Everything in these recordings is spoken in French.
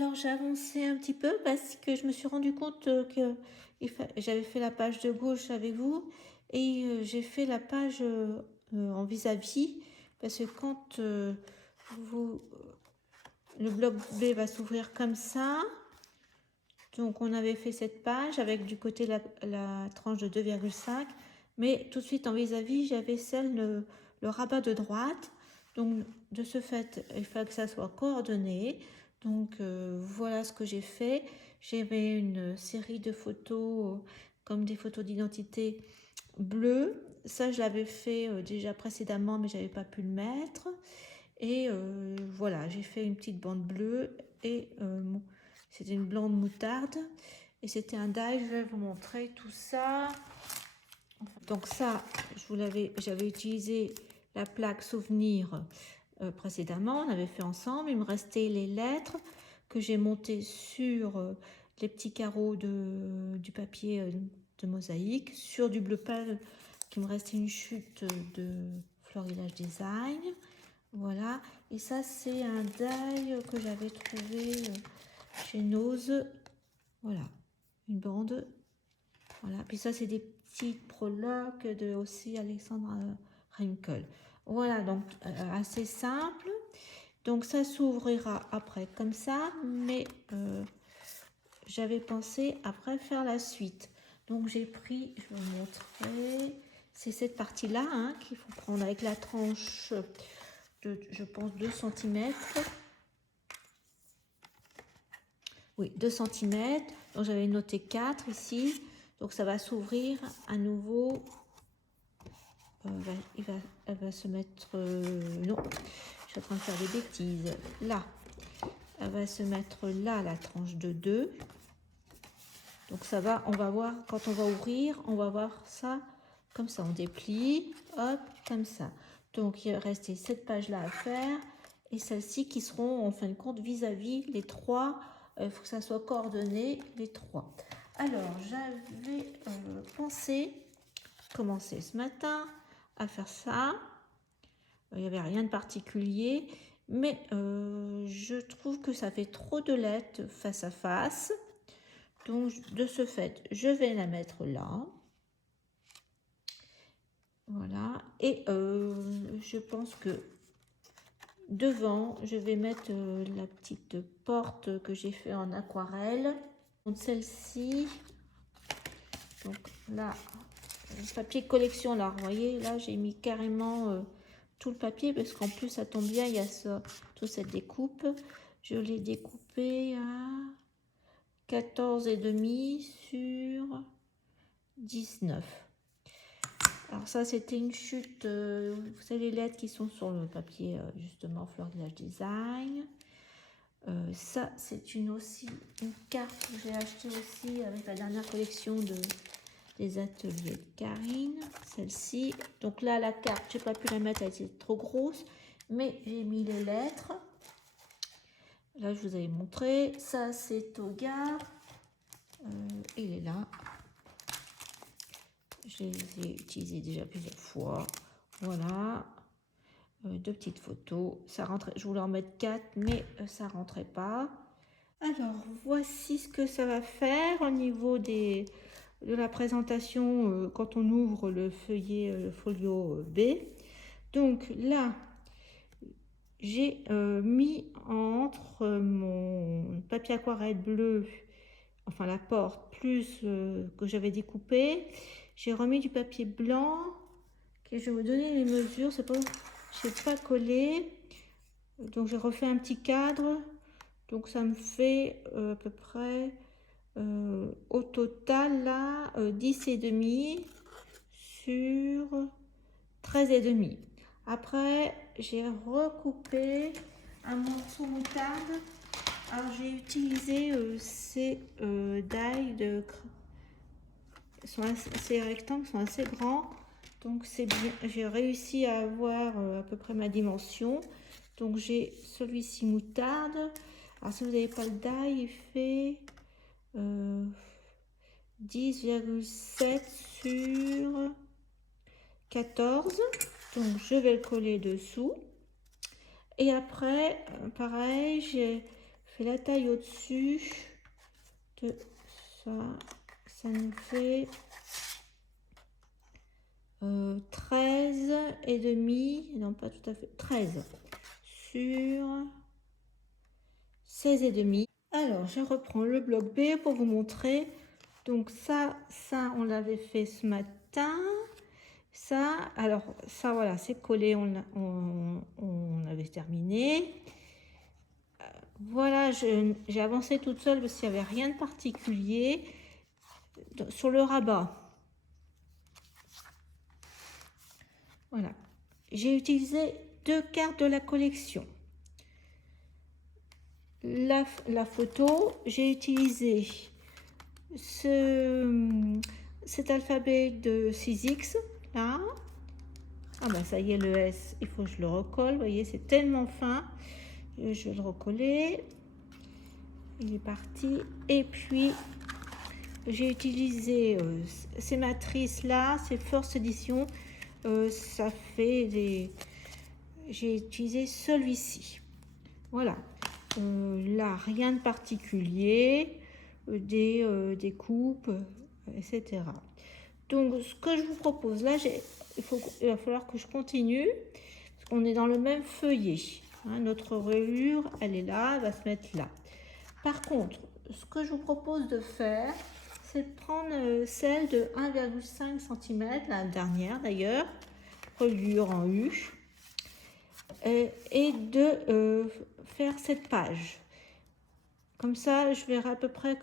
Alors j'ai avancé un petit peu parce que je me suis rendu compte que j'avais fait la page de gauche avec vous et j'ai fait la page en vis-à-vis parce que quand vous, le bloc B va s'ouvrir comme ça, donc on avait fait cette page avec du côté la tranche de 2,5, mais tout de suite en vis-à-vis j'avais le rabat de droite, donc de ce fait il fallait que ça soit coordonné. Donc voilà ce que j'ai fait. J'avais une série de photos comme des photos d'identité bleues. Ça je l'avais fait déjà précédemment mais j'avais pas pu le mettre. Et voilà, j'ai fait une petite bande bleue et c'était une blonde moutarde et c'était un die. Je vais vous montrer tout ça. Donc ça, j'avais utilisé la plaque souvenir précédemment, on avait fait ensemble. Il me restait les lettres que j'ai montées sur les petits carreaux du papier de mosaïque, sur du bleu pâle, qui me restait une chute de Florilège Design. Voilà, et ça c'est un die que j'avais trouvé chez Nose. Voilà, une bande. Voilà, puis ça c'est des petites prologues de aussi Alexandre Rinkel. Voilà, donc assez simple. Donc ça s'ouvrira après comme ça, mais j'avais pensé après faire la suite. Donc j'ai pris, je vais vous montrer, c'est cette partie-là hein, qu'il faut prendre avec la tranche de, je pense, 2 cm. Oui, 2 cm. Donc j'avais noté 4 ici. Donc ça va s'ouvrir à nouveau. Elle va se mettre... non, je suis en train de faire des bêtises. Là, elle va se mettre là, la tranche de 2. Donc ça va, on va voir, quand on va ouvrir, on va voir ça comme ça. On déplie, hop, comme ça. Donc il restait cette page-là à faire. Et celles-ci qui seront en fin de compte vis-à-vis les trois. Il faut que ça soit coordonné, les trois. Alors, j'avais pensé commencer ce matin à faire ça. Il n'y avait rien de particulier, mais je trouve que ça fait trop de lettres face à face. Donc, de ce fait, je vais la mettre là. Voilà. Et je pense que devant, je vais mettre la petite porte que j'ai fait en aquarelle. Donc, celle-ci. Donc là, le papier collection, là, vous voyez, là, j'ai mis carrément tout le papier parce qu'en plus, ça tombe bien, il y a toute cette découpe. Je l'ai découpé à 14,5 sur 19. Alors ça, c'était une chute, vous savez, les lettres qui sont sur le papier, justement, Florilège Design. Ça, c'est aussi une carte que j'ai achetée aussi avec la dernière collection des ateliers de Karine, celle-ci. Donc là, la carte, j'ai pas pu la mettre, elle était trop grosse, mais j'ai mis les lettres. Là, je vous avais montré. Ça, c'est Toga. Il est là. Je les ai utilisés déjà plusieurs fois. Voilà. Deux petites photos. Ça rentrait, je voulais en mettre 4, mais ça rentrait pas. Alors, voici ce que ça va faire au niveau de la présentation quand on ouvre le feuillet, le folio B. Donc là, j'ai mis entre mon papier aquarelle bleu, enfin la porte, plus que j'avais découpé, j'ai remis du papier blanc, que je vais vous donner les mesures, c'est pas, je n'ai pas collé, donc j'ai refait un petit cadre, donc ça me fait à peu près au total là 10,5 sur 13,5. Après j'ai recoupé un morceau moutarde. Alors j'ai utilisé ces die ces rectangles sont assez grands, donc c'est bien, j'ai réussi à avoir à peu près ma dimension. Donc j'ai celui-ci moutarde. Alors si vous n'avez pas le die, il fait 10,7 sur 14. Donc je vais le coller dessous. Et après, pareil, j'ai fais la taille au-dessus de ça. Ça nous fait 13 et demi, non pas tout à fait, 13 sur 16 et demi. Alors, je reprends le bloc B pour vous montrer. Donc ça on l'avait fait ce matin. Ça, alors ça voilà, c'est collé, on avait terminé. Voilà, j'ai avancé toute seule parce qu'il n'y avait rien de particulier sur le rabat. Voilà, j'ai utilisé 2 cartes de la collection. La photo, j'ai utilisé cet alphabet de 6X là. Ah bah ça y est, le S, il faut que je le recolle. Vous voyez, c'est tellement fin. Je vais le recoller. Il est parti. Et puis, j'ai utilisé ces matrices là, ces First Edition. Ça fait des... J'ai utilisé celui-ci. Voilà. Là, rien de particulier. Des coupes, etc. Donc, ce que je vous propose là, il va falloir que je continue. Parce qu'on est dans le même feuillet. Hein, notre reliure, elle est là, elle va se mettre là. Par contre, ce que je vous propose de faire, c'est de prendre celle de 1,5 cm, la dernière d'ailleurs, reliure en U, et de faire cette page. Comme ça, je verrai à peu près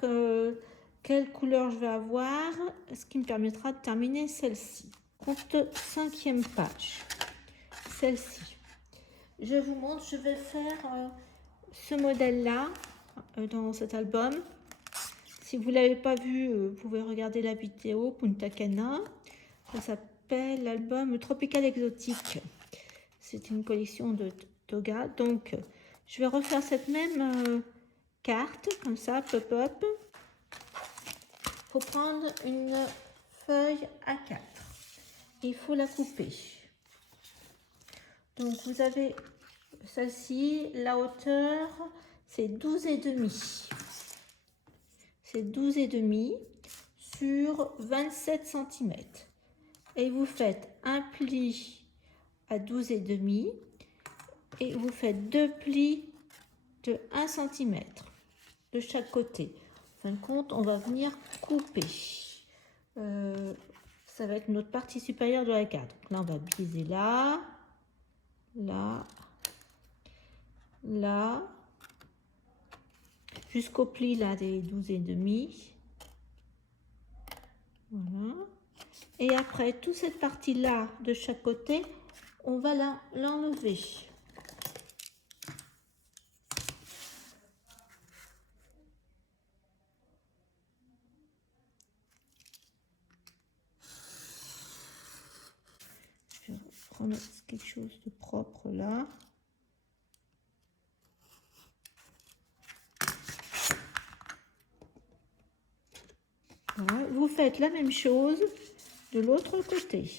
quelle couleur je vais avoir, ce qui me permettra de terminer celle-ci. Compte 5e page, celle-ci. Je vous montre, je vais faire ce modèle-là dans cet album. Si vous ne l'avez pas vu, vous pouvez regarder la vidéo Punta Cana. Ça s'appelle l'album Tropical Exotique. C'est une collection de toga. Donc, je vais refaire cette même carte, comme ça, pop-up. Il faut prendre une feuille A4. Il faut la couper. Donc, vous avez celle-ci, la hauteur, c'est 12,5. C'est 12,5 sur 27 cm. Et vous faites un pli à 12,5 et vous faites 2 plis de 1 cm de chaque côté. En fin de compte, on va venir couper. Ça va être notre partie supérieure de la carte. Donc là, on va biaiser là, là, là, jusqu'au pli là des 12,5. Voilà. Et après, toute cette partie-là de chaque côté, on va l'enlever. Je vais prendre quelque chose de propre là. Voilà. Vous faites la même chose de l'autre côté.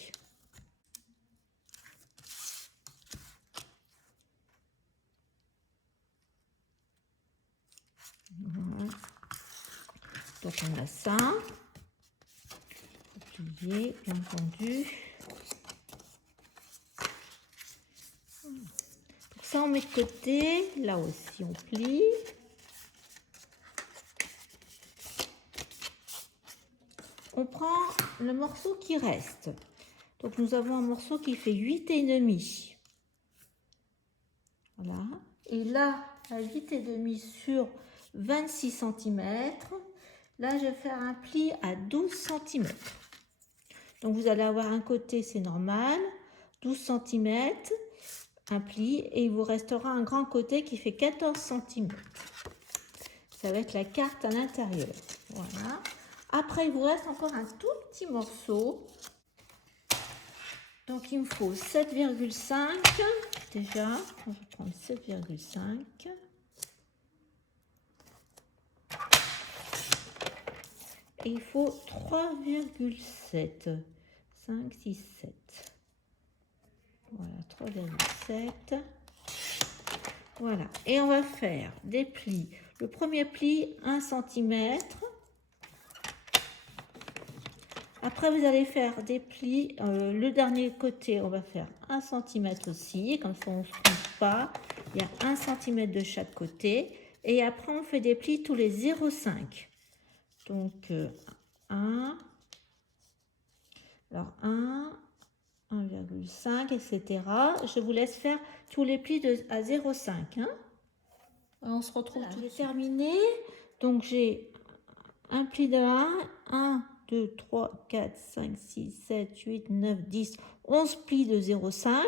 Voilà. Donc on a ça. Plier, bien entendu. Donc ça on met de côté. Là aussi on plie. On prend le morceau qui reste. Donc nous avons un morceau qui fait 8,5. Voilà. Et là, à 8,5 sur 26 cm, là je vais faire un pli à 12 cm. Donc vous allez avoir un côté, c'est normal, 12 cm, un pli, et il vous restera un grand côté qui fait 14 cm. Ça va être la carte à l'intérieur. Voilà. Après, il vous reste encore un tout petit morceau. Donc il me faut 7,5 déjà. On va prendre 7,5. Et il faut 3,7. 5, 6, 7. Voilà, 3,7. Voilà. Et on va faire des plis le premier pli 1 cm. Après, vous allez faire des plis. Le dernier côté, on va faire 1 cm aussi. Comme ça, on ne se trompe pas. Il y a 1 cm de chaque côté. Et après, on fait des plis tous les 0,5. Donc, 1. Alors, 1, 1,5, etc. Je vous laisse faire tous les plis à 0,5. Hein. On se retrouve tout de suite. J'ai terminé. Donc, j'ai un pli de 1, 2, 3, 4, 5, 6, 7, 8, 9, 10, 11 plis de 0,5.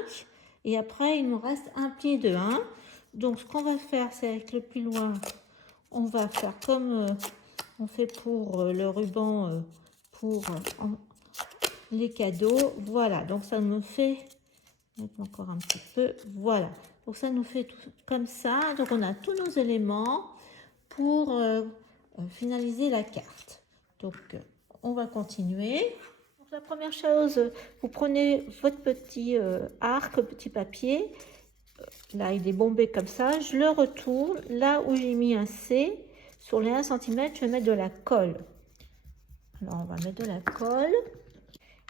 Et après, il me reste un pli de 1. Donc, ce qu'on va faire, c'est avec le pli loin, on va faire comme on fait pour le ruban pour les cadeaux. Voilà, donc ça me fait, encore un petit peu, voilà. Donc, ça nous fait tout comme ça. Donc, on a tous nos éléments pour finaliser la carte. Donc, on va continuer. Donc, la première chose, vous prenez votre petit arc, petit papier. Là, il est bombé comme ça. Je le retourne. Là où j'ai mis un C, sur les 1 cm, je vais mettre de la colle. Alors, on va mettre de la colle.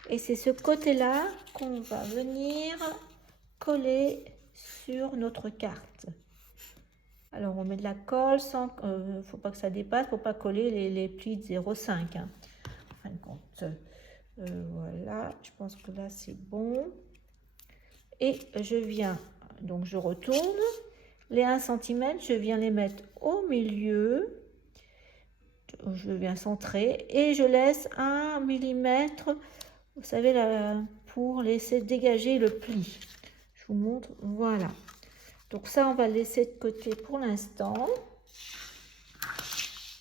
Et c'est ce côté-là qu'on va venir coller sur notre carte. Alors, on met de la colle sans... faut pas que ça dépasse, faut pas coller les plis de 0,5. Hein. En fin de compte. Voilà, je pense que là, c'est bon. Et je viens, donc je retourne. Les 1 cm, je viens les mettre au milieu. Je viens centrer et je laisse 1 mm, vous savez, là, pour laisser dégager le pli. Je vous montre, voilà. Donc ça, on va le laisser de côté pour l'instant.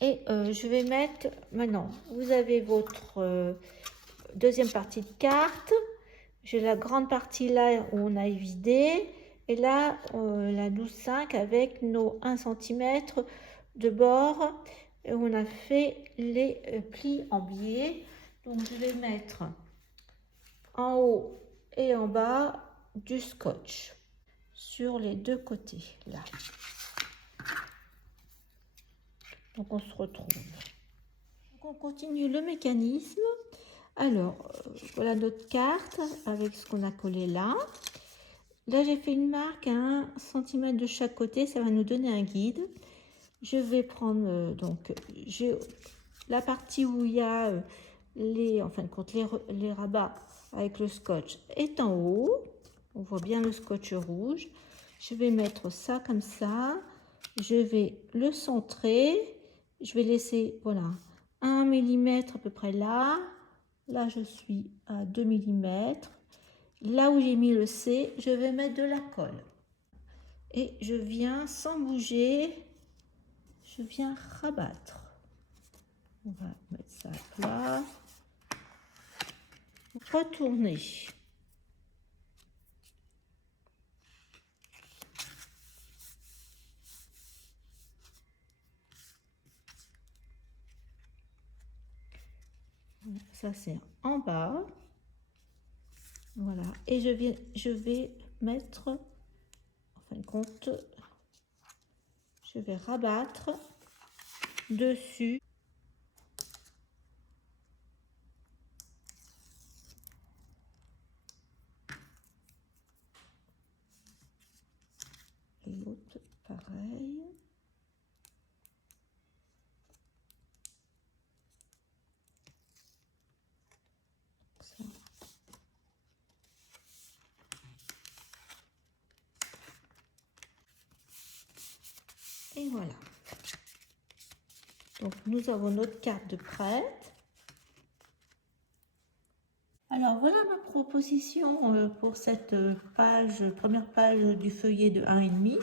Et je vais mettre, maintenant, vous avez votre deuxième partie de carte. J'ai la grande partie là où on a évidé. Et là, la 12,5 avec nos 1 cm de bord. Et on a fait les plis en biais. Donc, je vais mettre en haut et en bas du scotch sur les deux côtés, là. Donc, on se retrouve. Donc, on continue le mécanisme. Alors, voilà notre carte avec ce qu'on a collé là. Là, j'ai fait une marque à 1 cm de chaque côté. Ça va nous donner un guide. Je vais prendre, donc, j'ai la partie où il y a en fin de compte, les rabats avec le scotch est en haut. On voit bien le scotch rouge. Je vais mettre ça comme ça. Je vais le centrer. Je vais laisser, voilà, 1 mm à peu près là. Là, je suis à 2 mm. Là où j'ai mis le C, je vais mettre de la colle. Et je viens, sans bouger, je viens rabattre. On va mettre ça à plat. Retourner. Ça, c'est en bas. Voilà. Et je vais mettre, en fin de compte, je vais rabattre dessus. Et l'autre, pareil. Ça. Et voilà. Donc, nous avons notre carte de prête. Alors, voilà ma proposition pour cette première page du feuillet de 1,5.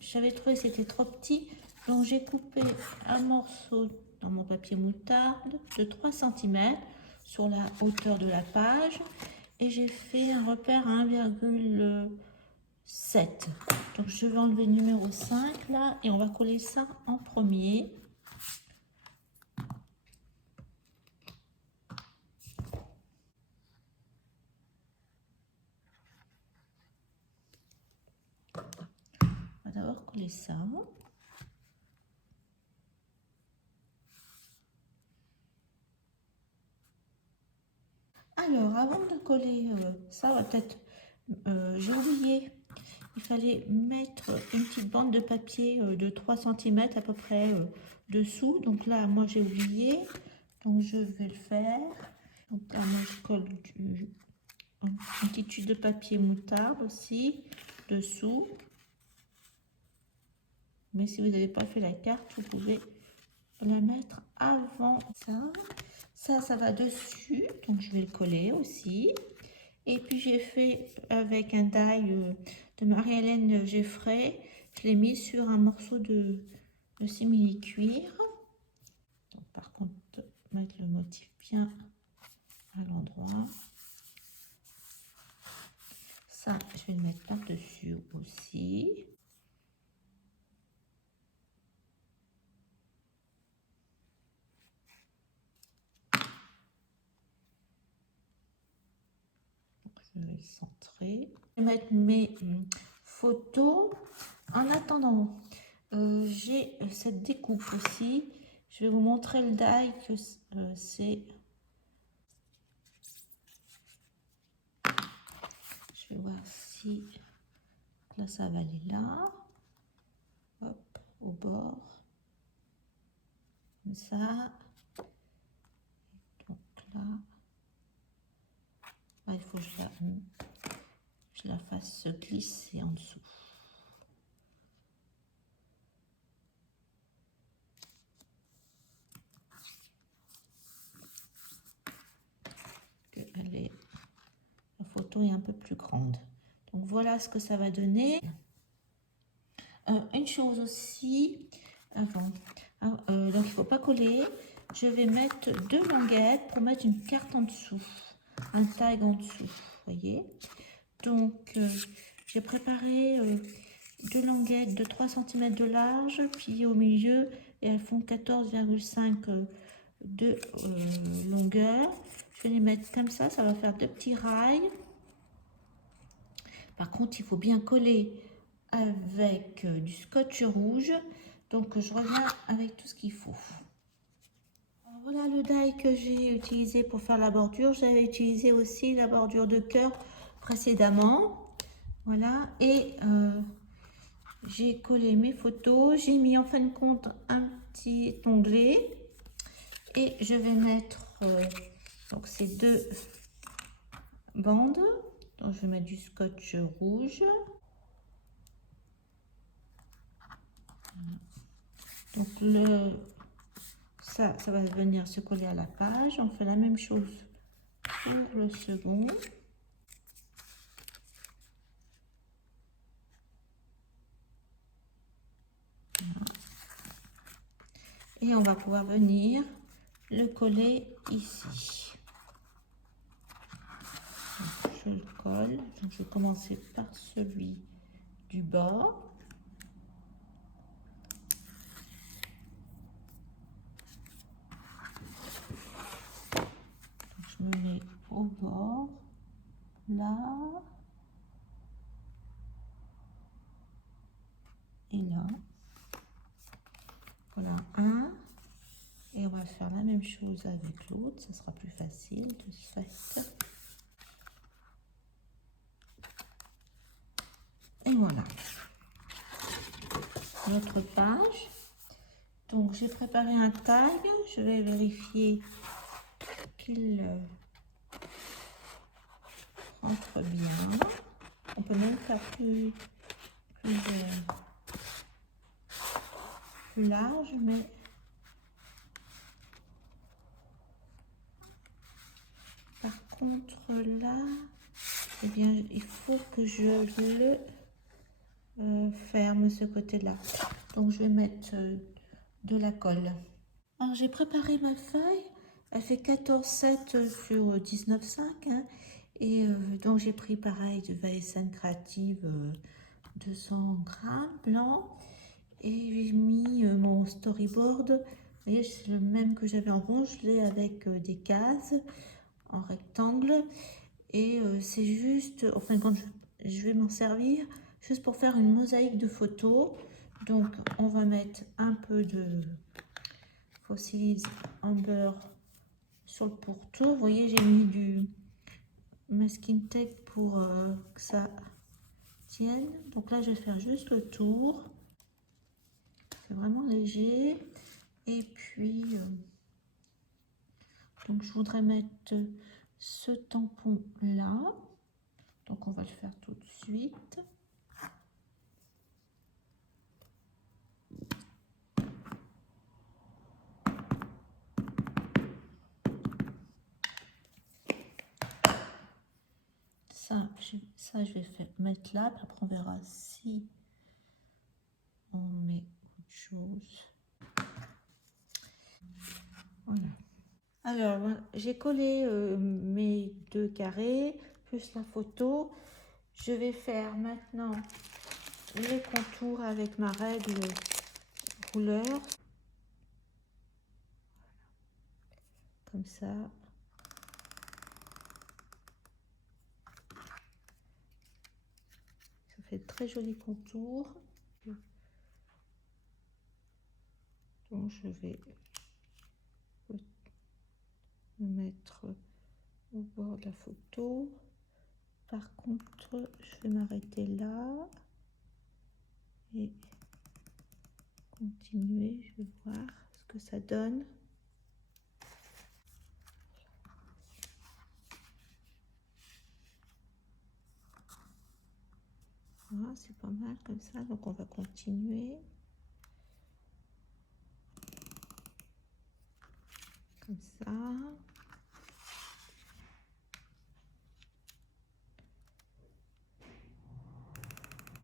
J'avais trouvé que c'était trop petit, donc j'ai coupé un morceau dans mon papier moutarde de 3 cm sur la hauteur de la page et j'ai fait un repère à 1,7. Donc je vais enlever le numéro 5 là et on va coller ça en premier. d'abord coller ça. Alors, avant de coller ça, va peut-être, j'ai oublié, il fallait mettre une petite bande de papier de 3 cm à peu près dessous. Donc là, moi j'ai oublié, donc je vais le faire. Donc là, moi je colle une petite tuile de papier moutarde aussi dessous. Mais si vous n'avez pas fait la carte, vous pouvez la mettre avant ça. Ça va dessus, donc je vais le coller aussi. Et puis j'ai fait avec un die de Marie-Hélène Geffray, je l'ai mis sur un morceau de simili-cuir. Par contre, mettre le motif bien à l'endroit. Ça, je vais le mettre par-dessus aussi. Je vais le centrer. Je vais mettre mes photos. En attendant, j'ai cette découpe aussi. Je vais vous montrer le die que c'est. Je vais voir si là ça va aller là. Hop, au bord. Comme ça. Donc là. Là, il faut que je la fasse se glisser en dessous. La photo est un peu plus grande. Donc voilà ce que ça va donner. Une chose aussi, avant, donc il ne faut pas coller. Je vais mettre 2 languettes pour mettre une carte en dessous, un tag en dessous, voyez. Donc j'ai préparé 2 languettes de 3 cm de large, pliées au milieu, et elles font 14,5 de longueur. Je vais les mettre comme ça va faire 2 petits rails. Par contre, il faut bien coller avec du scotch rouge. Donc, je reviens avec tout ce qu'il faut. Alors, voilà le die que j'ai utilisé pour faire la bordure. J'avais utilisé aussi la bordure de cœur précédemment. Voilà. Et j'ai collé mes photos. J'ai mis en fin de compte un petit onglet. Et je vais mettre donc ces 2 bandes. Donc, je vais mettre du scotch rouge. Donc ça va venir se coller à la page. On fait la même chose pour le second. Voilà. Et on va pouvoir venir le coller ici. Donc, je le colle. Donc, je vais commencer par celui du bas. Je me mets au bord, là et là. Voilà un. Et on va faire la même chose avec l'autre, ça sera plus facile de ce fait. Et voilà. Notre page. Donc j'ai préparé un tag, je vais vérifier qu'il rentre bien. On peut même faire plus large, mais par contre là, eh bien, il faut que je le ferme ce côté-là. Donc je vais mettre de la colle. Alors j'ai préparé ma feuille, elle fait 14,7 sur 19,5 hein, et donc j'ai pris pareil de Vaesen Creative 200 grammes blanc et j'ai mis mon storyboard. Vous voyez, c'est le même que j'avais en rond, je l'ai avec des cases en rectangle et c'est juste, enfin quand je vais m'en servir juste pour faire une mosaïque de photos. Donc on va mettre un peu de Fossilize Amber sur le pourtour. Vous voyez, j'ai mis du masking tape pour que ça tienne. Donc là, je vais faire juste le tour. C'est vraiment léger. Et puis, donc je voudrais mettre ce tampon là. Donc on va le faire tout de suite. Ça je vais mettre là, puis après on verra si on met autre chose. Voilà. Alors, j'ai collé mes 2 carrés, plus la photo. Je vais faire maintenant les contours avec ma règle rouleur. Comme ça. Ça fait de très jolis contours. Donc je vais le mettre au bord de la photo. Par contre, je vais m'arrêter là et continuer. Je vais voir ce que ça donne. Voilà, c'est pas mal comme ça. Donc on va continuer. Comme ça.